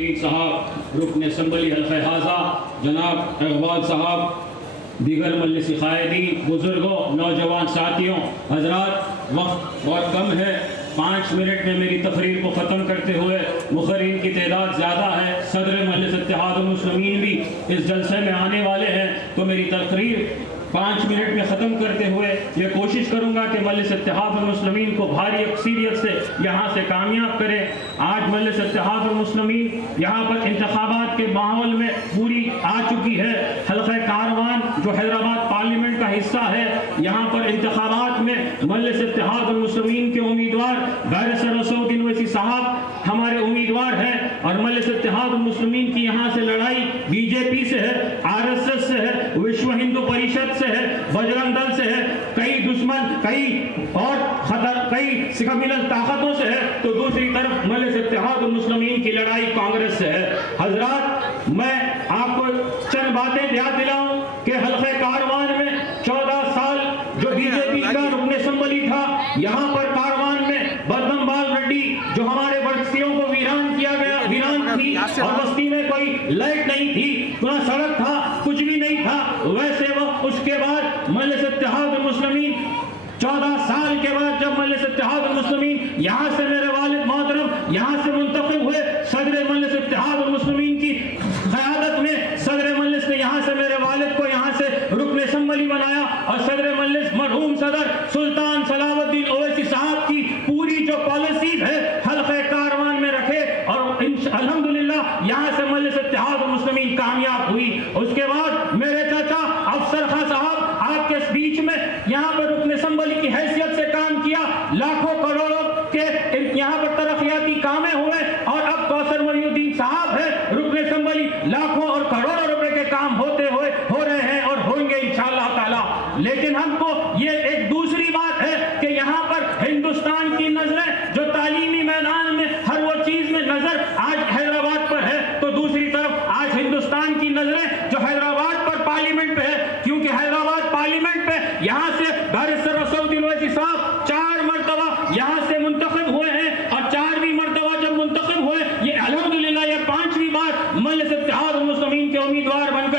صاحب رکن اسمبلی حلقہ حاضہ جناب اقبال صاحب، دیگر مجلس قائدین، بزرگوں، نوجوان ساتھیوں، حضرات، وقت بہت کم ہے، 5 منٹ میں میری تقریر کو ختم کرتے ہوئے مقررین کی تعداد زیادہ ہے، صدر مجلس اتحاد المسلمین بھی اس جلسے میں آنے والے ہیں، تو میری تقریر 5 منٹ میں ختم کرتے ہوئے یہ کوشش کروں گا کہ مجلس اتحاد المسلمین کو بھاری اکثریت سے یہاں سے کامیاب کرے۔ آج مجلس اتحاد المسلمین یہاں پر انتخابات کے ماحول میں پوری آ چکی ہے۔ حلقہ کاروان جو حیدرآباد پارلیمنٹ کا حصہ ہے، یہاں پر انتخابات میں مجلس اتحاد المسلمین کے امیدوار بیرسٹر اسود الدین اویسی صاحب ہمارے امیدوار ہیں، اور مجلس اتحاد المسلمین کی یہاں سے لڑائی بی جے پی سے ہے، RSS سے ہے، وشو ہندو پریشد سے ہے، بجرنگ دل سے ہے، کئی دشمن، کئی اور خطر، کئی سکملل طاقتوں سے ہے، تو دوسری طرف مجلس اتحاد المسلمین کی لڑائی کانگریس سے ہے۔ حضرات، میں آپ کو چند باتیں یاد دلاؤں کہ حلقہ کاروان میں 14 سال جو بی جے پی کا رکن اسمبلی تھا، یہاں پر کاروان میں بدن بال ریڈی جو ہمارے بستیوں کو ویران کیا گیا، ویران تھی، اور بستی میں کوئی لائٹ نہیں تھی، نہ سڑک تھا، کچھ بھی نہیں تھا، ویسے وقت اس کے بعد مجلس اتحاد المسلمین 14 سال کے بعد جب مجلس اتحاد المسلمین یہاں سے میرے والد محترم یہاں سے منتخب ہوئے، صدر مجلس اتحاد المسلمین کی قیادت میں صدر مجلس نے یہاں سے میرے والد کو یہاں سے رکن اسمبلی بنایا، اور صدر مجلس مرحوم صدر سلطان صلاح الدین اویسی صاحب کی پوری جو پالیسیز ہے حلقہ کاروان میں رکھے، اور الحمدللہ یہاں سے مجلس اتحاد المسلمین کامیاب ہوئی۔ اس کے بعد میرے چاچا افسر خان صاحب آپ کے بیچ میں یہاں پر رکن اسمبلی کی حیثیت سے کام کیا، لاکھوں کروڑوں کے یہاں پر ترقیاتی کامیں ہوئے، اور اب کوثر محی الدین صاحب ہے رکن اسمبلی، لاکھوں اور کروڑوں روپے کے کام ہوتے ہوئے ہو رہے ہیں اور ہوں گے انشاءاللہ تعالی۔ لیکن ہم کو یہ ایک دوسری بات ہے کہ یہاں پر ہندوستان کی نظریں جو تعلیمی میدان میں ہر وہ چیز میں نظر آج حیدرآباد پر ہے، تو دوسری طرف آج ہندوستان کی نظریں جو حیدرآباد پر پارلیمنٹ پہ ہے، کیونکہ حیدرآباد پارلیمنٹ پہ یہاں سے بیرسٹر اسود الدین اویسی صاحب 4 مرتبہ یہاں سے منتخب ہوئے ہیں، اور 4ویں مرتبہ جب منتخب ہوئے، یہ الحمدللہ یہ 5ویں بار مجلس اتحاد المسلمین کے امیدوار بن